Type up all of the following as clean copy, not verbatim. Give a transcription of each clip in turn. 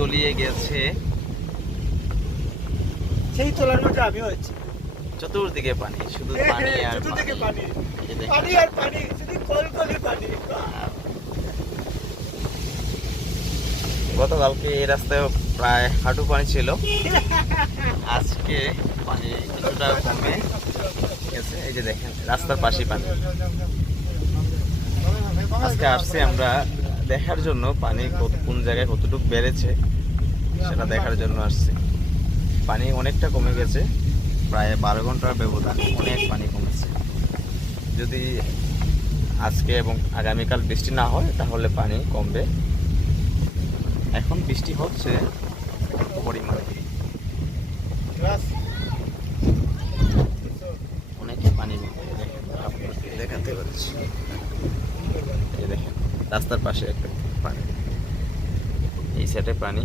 তলিয়ে গেছে। সেই তোলার মধ্যে আমিও আছি। চতুর্দিকে পানি, শুধু পানি আর চতুর্দিকে পানি, এই দেখেন। পানি আর পানি, শুধু কলকলি পানি। গতকালকে এই রাস্তায় প্রায় হাঁটু পানি ছিল, আজকে পানি কিছুটা কমে গেছে। এই যে দেখেন রাস্তার পাশে পানি। আজকে আসছি আমরা দেখার জন্য পানি কোন জায়গায় কতটুকু বেড়েছে সেটা দেখার জন্য আসছি। পানি অনেকটা কমে গেছে, প্রায় 12 ঘন্টার ব্যবধান অনেক পানি কমেছে। যদি আজকে এবং আগামীকাল বৃষ্টি না হয় তাহলে পানি কমবে। এখন বৃষ্টি হচ্ছে অল্প পরিমাণে, অনেক পানি আপনাকে দেখাতে পারছি। এই দেখেন রাস্তার পাশে একটা পানি, এই সাইডে পানি,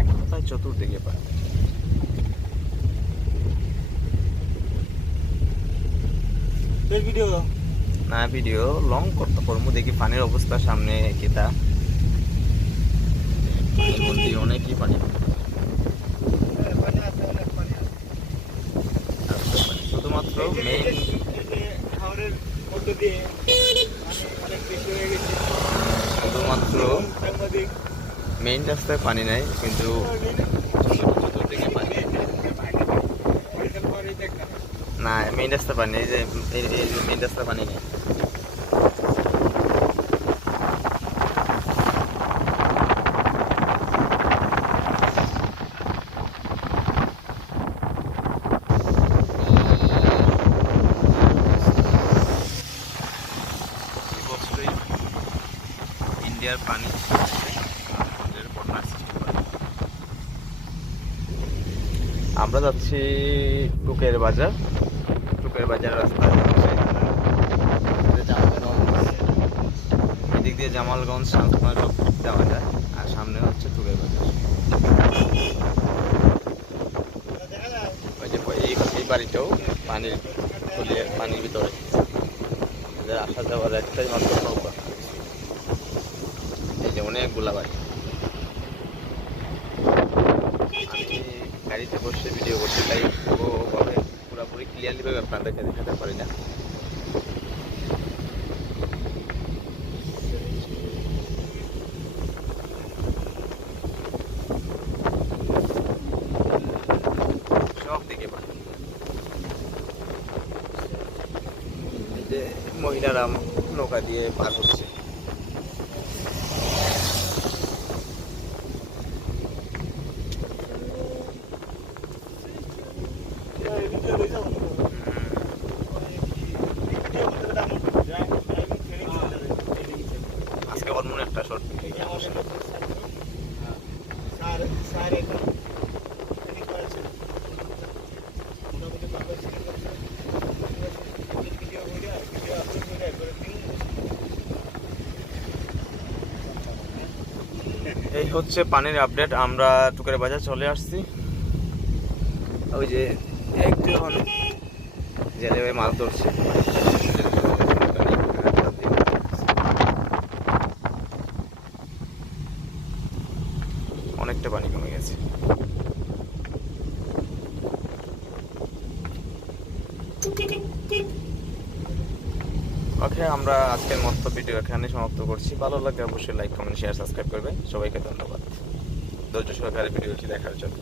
এখন প্রায় চতুর্দিকে পানি। ভিডিও না ভিডিও লং করতে পারবো, দেখি পানির অবস্থা সামনে কেতা পানির মধ্যে অনেকই পানি, শুধুমাত্র মেইন শুধুমাত্র মেইন রাস্তায় পানি নাই, কিন্তু চতুর্দিকে পানি। না মেইন রাস্তা পানি নেই, যে মেইন রাস্তা পানি নেই। বছরই ইন্ডিয়ার পানি বন্যার সৃষ্টি করে। আমরা যাচ্ছি টুকের বাজার। টুকের বাজার রাস্তা হচ্ছে এদিক দিয়ে জামালগঞ্জ, শান্তনা সব যাওয়া যায়, আর সামনে হচ্ছে টুকের বাজার। ওই যে এই বাড়িটাও পানির তলিয়ে, পানির ভিতরে আসা যাওয়ার একটাই মাত্র নৌকা। এই যে অনেকগুলা বাড়ি। আমি গাড়িতে বসে ভিডিও করছি, তাই পুরোপুরি ক্লিয়ারলি ভাবে আপনাদেরকে দেখাতে পারি না। সব দিকে পানি। এই যে মহিলারা নৌকা দিয়ে পার হচ্ছে। আজকে অন্য একটা শর্ট এই হচ্ছে পানির আপডেট। আমরা টুকের বাজার চলে আসছি। ওই যে একজন জেলে ভাই মাছ ধরছে, অনেকটা পানি কমে গেছে। ওকে, আমরা আজকের মতো ভিডিও এখানে সমাপ্ত করছি। ভালো লাগলে অবশ্যই লাইক, কমেন্ট, শেয়ার, সাবস্ক্রাইব করবেন। সবাইকে ধন্যবাদ ধৈর্য সহকারে ভিডিওটি দেখার জন্য।